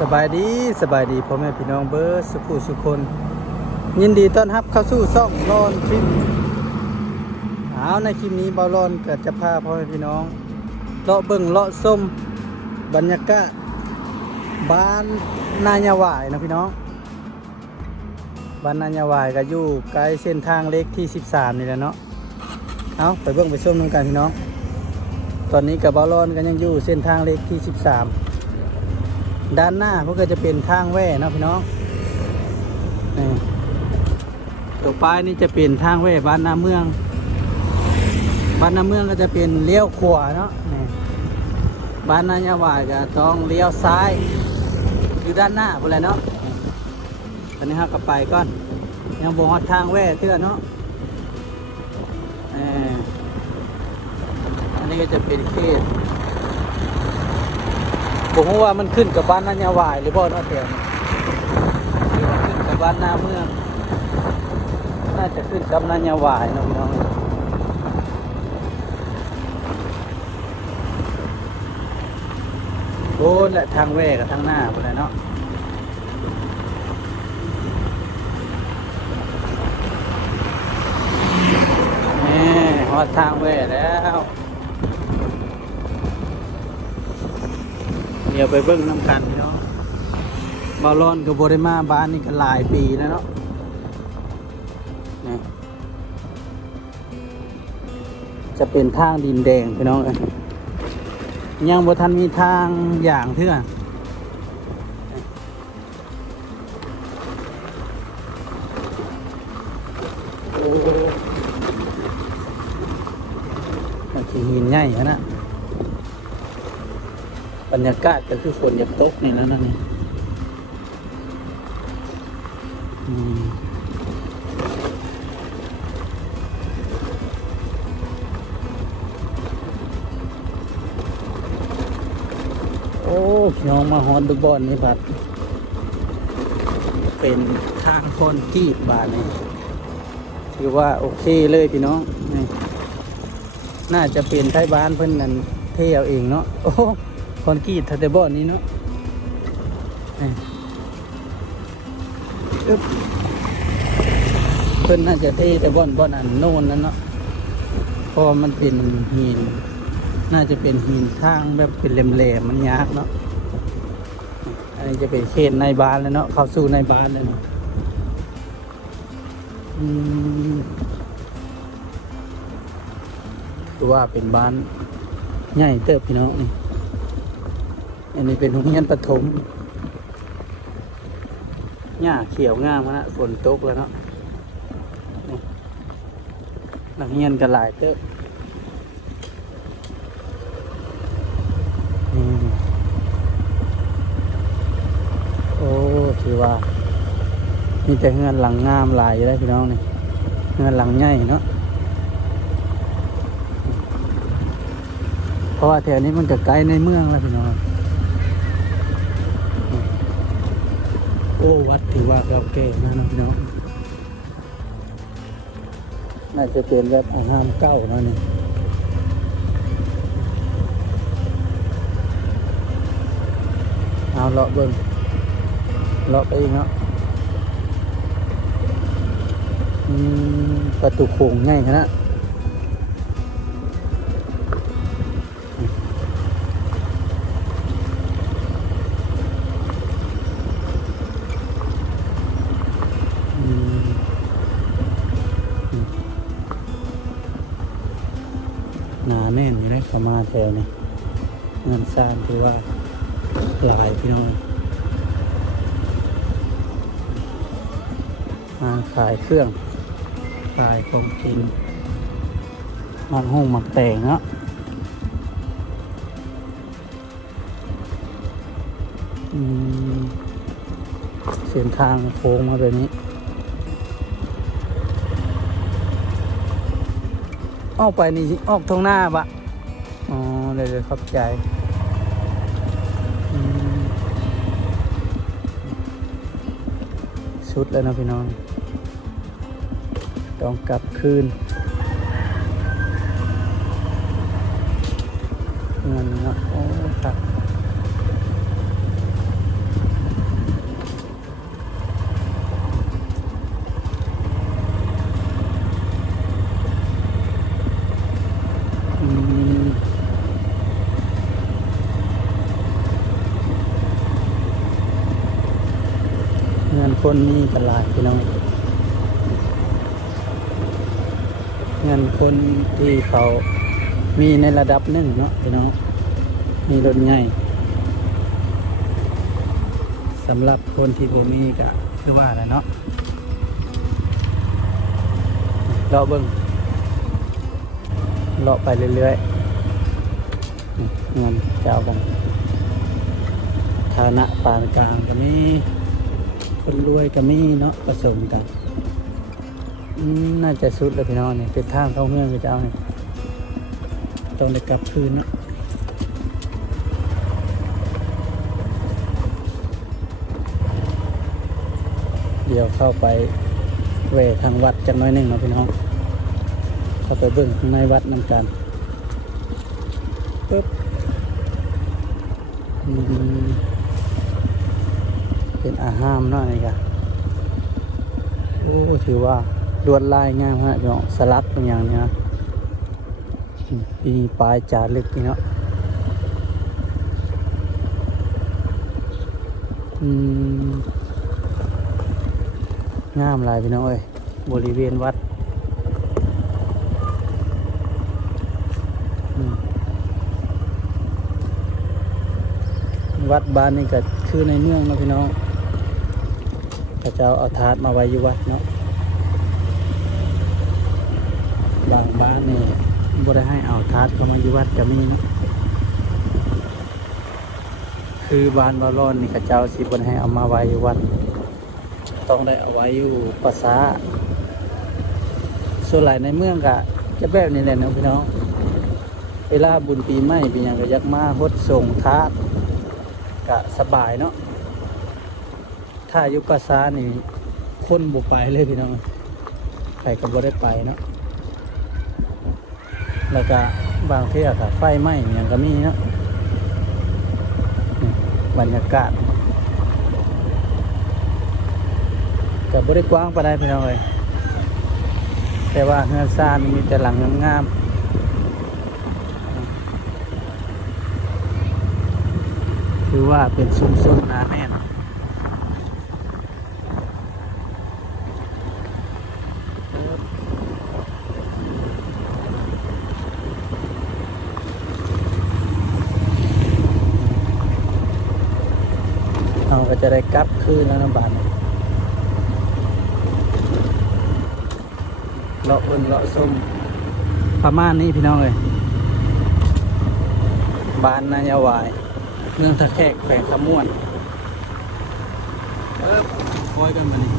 สบายดีพ่อแม่พี่น้องเบิร์ดสุขคนยินดีต้อนรับเข้าสู่ช่องรอนคลิปในคลิปนี้บอลรอนก็จะพาพ่อแม่พี่น้องเลาะเบิ่งเลาะส้มบรรยากาศบ้านนายาหวายนะพี่น้องบ้านนายาหวายก็อยู่ใกล้เส้นทางเล็กที่13นี่แหละเนาะเอาไปเบิ่งไปส้มกันพี่น้องตอนนี้กับบอลรอนก็ยังอยู่เส้นทางเล็กที่13ด้านหน้าพวกก็จะเป็นทางแว่นะพี่น้องตัวป้ายนี่จะเป็นทางแว่บ้านนาเมืองก็จะเป็นเลี้ยวขวาเนาะบ้านนายาหวายก็ต้องเลี้ยวซ้ายอยู่ด้านหน้าพวกอะไรเนาะตอนนี้เราก็ไปก่อนยังบ่ฮอดทางแว่เทื่อเนาะอันนี้ก็จะเป็นเขตผมว่ามันขึ้นกับบ้านนายาหวายหรือบ่เนาะเถียงหรือว่าขึ้นกับบ้านนาเมืองน่าจะขึ้นกับนายาหวายเนาะพี่น้องโอ้และทางแว่กับทางหน้าพวกนั้นเนาะฮอดทางแว่แล้วเดี๋ยวไปเบิ่งน้ำกันพี่น้องบอลลอนกับโบได้มาบ้านนี่ก็หลายปีแล้วเนาะจะเป็นทางดินแดงพี่น้องยังบ่ทันมีทางอย่างเท่าขี่หินใหญ่นะบรรยากาศก็คือฝนหยับตกนี่นะนั่นนี่โอ้พี่น้องมาฮอนดูบอลนี่บัดเป็นทางคนที่บ้านนี่ถือว่าโอเคเลยพี่น้องนี่น่าจะเป็นไทยบ้านเพิ่นนั่นเที่ยวเองเนาะโอ้คอนกรีตทัตเตบอลนี้เนาะเพิ่นน่าจะเทแต่บอลอันโน่นนั่นเนาะเพราะมันเป็นหินน่าจะเป็นหินทางแบบเป็นแหลมๆมันยากเนาะอันนี้จะเป็นเขตในบ้านแล้วเนาะเข้าสู่ในบ้านเลยเนาะคือว่าเป็นบ้านใหญ่เติบพี่น้องนี่อันนี้เป็นโรงเรียนประถมหญ้าเขียวงามนะฝนตกแล้วเนาะนักเรียนกันหลายเติบโอ้ถือว่ามีแต่เงินหลังงามหลายอยู่ได้พี่น้องนี่เงินหลังใหญ่เนาะเพราะว่าแถวนี้มันก็ใกล้ในเมืองแล้วพี่น้องโอ้วัดถือว่าเราเก่งนะพี่น้องน่าจะเป็นแบบอารามเก่านะนี่เอาเลาะเบิ้งเลาะไปอีกเนาะประตูโค้งง่ายขนาดหนาแน่นอยู่เลยเข้ามาแถวนี้เงินสร้างคือว่าหลายพี่น้องมาขายเครื่องขายของกินมักห้องมักแต่งเนาะเส้นทางโค้งมาแบบนี้ออกไปนี่ออกตรงหน้าบะอ๋อเลยเข้าใจชุดแล้วนะพี่น้องต้องกลับคืน เงินเนาะโอ้ครับ คนมีกันหลายพี่น้องเงินคนที่เขามีในระดับหนึ่งเนาะพี่น้องมีรถใหญ่สำหรับคนที่บ่มีก็คือว่าแหละเนาะเลาะเบิ่งเลาะไปเรื่อยๆเงินเจ้ากันฐานะปานกลางก็มีคนรวยก็มีเนาะผสมกันน่าจะสุดเลยพี่น้องนี่เป็นทางเข้าเมืองกับเจ้านี่ต้องได้กลับคืนเนาะเดี๋ยวเข้าไปเวทางวัดจักหน้อยหนึ่งเนาะพี่น้องเข้าไปเบิ่งข้างในวัดนำกันปึ๊บเป็นอาหารเนาะนี่ค่ะโอ้ถือว่าลวดลายงามฮะพี่น้องสลักเป็นอย่างนี้นะมีปลายจารึกนี่เนาะงามหลายพี่น้องเอ้ยบริเวณวัดวัดบ้านนี่ก็คือในเมืองเนาะพี่น้องพระเจ้าเอาถาดมาไว้อยู่วัดเนาะบางบ้านนี่บ่ได้ให้เอาถาดเข้ามาอยู่วัดก็มีเนาะคือบ้านบาลอนนี่พระเจ้าสิบ่ได้ให้เอามาไว้อยู่วัดต้องได้เอาไว้อยู่ปราสาทส่วนหลายในเมืองก็จะแบบนี้แหละเนาะพี่น้องเวลาบุญปีใหม่เป็นอย่างก็ยักมาฮดส่งถาดก็สบายเนาะถ้าอยู่ปราสาทนี่คนบ่ไปเลยพี่น้องใครก็บ่ได้ไปเนาะแล้วก็บางเที่ยก็ไฟไหม้อย่างก็มีเนาะบรรยากาศก็บ่ได้กว้างปานใดพี่น้องเอ้ยแต่ว่าเฮือนซ่านมีแต่หลังงามๆคือว่าเป็นชุมชนหนาแน่นเราก็จะได้กลับคืนแล้วนะบ้านเลาะบนเลาะส้มประมาณนี้พี่น้องเลยบ้านนายาวายเมืองตะแคกแขวงขมวนคอยกันมานี่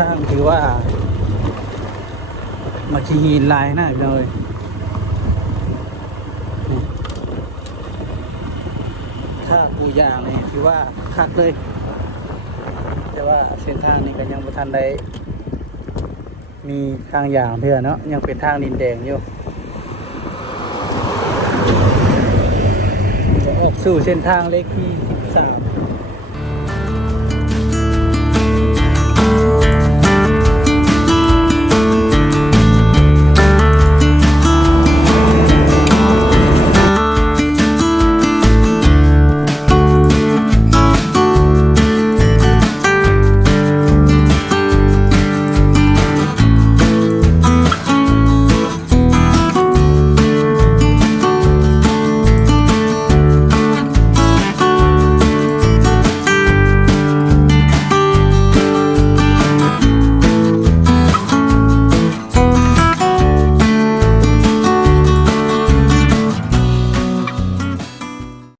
ทางถือว่ามาขี่หินลายหน้าเลยถ้าปูยางนี่ถือว่าคักเลยแต่ว่าเส้นทางนี้ก็ยังไม่ทันได้มีทางอย่างเพื่อเนาะยังเป็นทางดินแดงอยู่ออกสู่เส้นทางเลขที่13